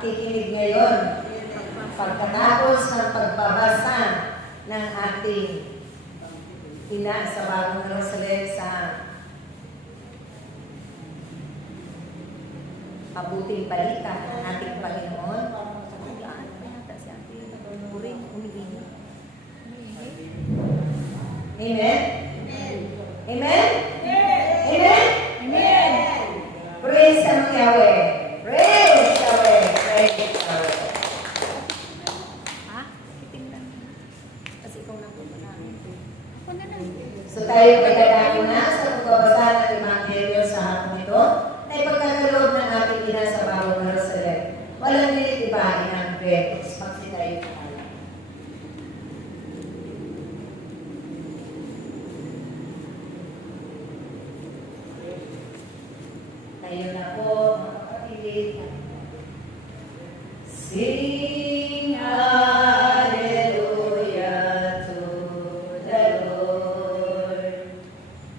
makikinig ngayon pagkatapos ng pagbabasa ng ating ina sa Bagong Jerusalem sa mabuting balita ng ating Panginoon. Amen? Amen? Amen? Amen? Praise ang Yahweh. Praise Yahweh. Praise Yahweh. So tayo pagkatapos na sa pagbabasa ng Ebanghelyo sa hapon ito, na ipagkakaloob ng ating ina sa Bagong Jerusalem. Walang nilitibahin ang Gretos. Magsitayo po tayo. Tayo na po, mga kapatid. Sing hallelujah to the Lord.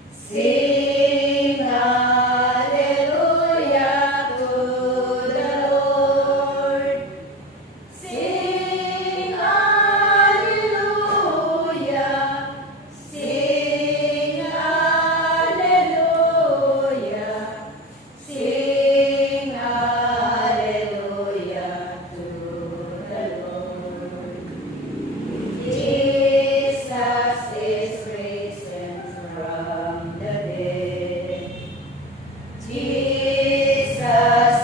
Sing hallelujah to the Lord. Sing hallelujah. Sing hallelujah. Sing hallelujah to the Lord. Jesus is risen from the dead. Jesus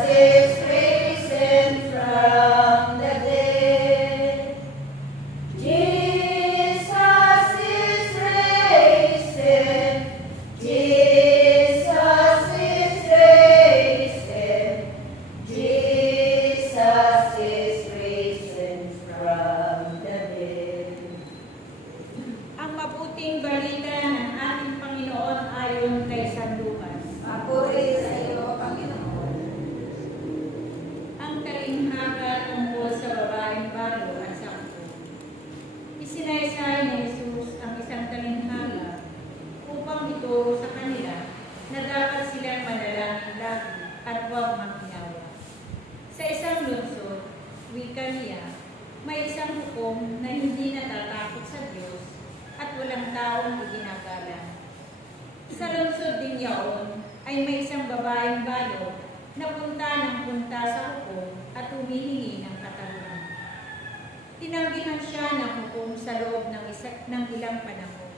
is risen from the dead. Jesus is risen. Jesus is risen. Jesus is risen from the dead. Ang mabuting balita ng ating Panginoon ayon kay San Lucas. Papuri sa iyo, Panginoon. Ang talinghaga tungkol sa babaeng balo at sakto. Isinaysay ni Jesus ang isang talinghaga upang ituro sa kanila na dapat silang manalangin lagi at huwag maginawa. Sa isang lungsod, wika niya, may isang hukom na hindi natatakot sa Diyos at walang taong iginagalang. Sa lungsod din yaon ay may isang babaeng balo na punta ng punta sa hukom at humihingi ng katarungan. Tinanggihan siya ng hukom sa loob ng ilang panahon.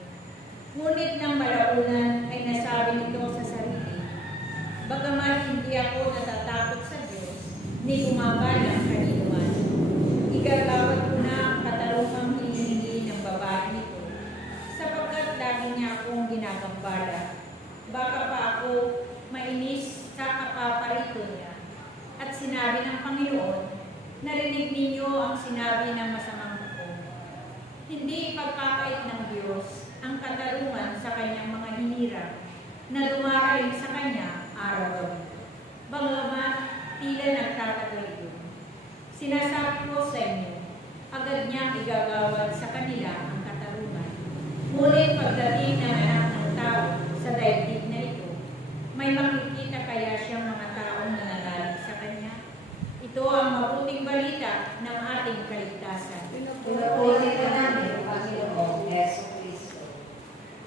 Ngunit nang malaunan ay nasabi nito sa sarili, bagamat hindi ako natatakot sa Diyos, ni umagalang kaniluan. Igagawad ko na ang katarungang hinihingi ng babae nito, sapagkat lagi niya akong ginagambala. Baka pa ako mainis sa kapaparito niya. At sinabi ng Panginoon, narinig ninyo ang sinabi ng masamang hukom. Hindi ipagkakait ng Diyos ang katarungan sa kanyang mga hinirang na dumarating sa kanya araw-gabi. Bagamat tila nagtatagal yun. Sinasabi ko sa inyo, agad niyang igagawad sa kanila ang katarungan. Ngunit pagdating ng anak ng tao sa daigdig na ito, may makikita kaya siyang mga taong nananalig sa kanya? Ito ang mabuting balita ng ating kaligtasan. Pinupuri ka namin, Panginoong Yesu Cristo.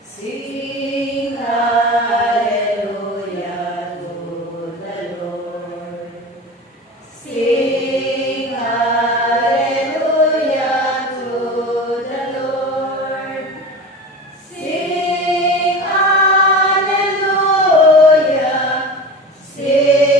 Sing hallelujah to the Lord. Sing hallelujah to the Lord. Sing hallelujah. Sing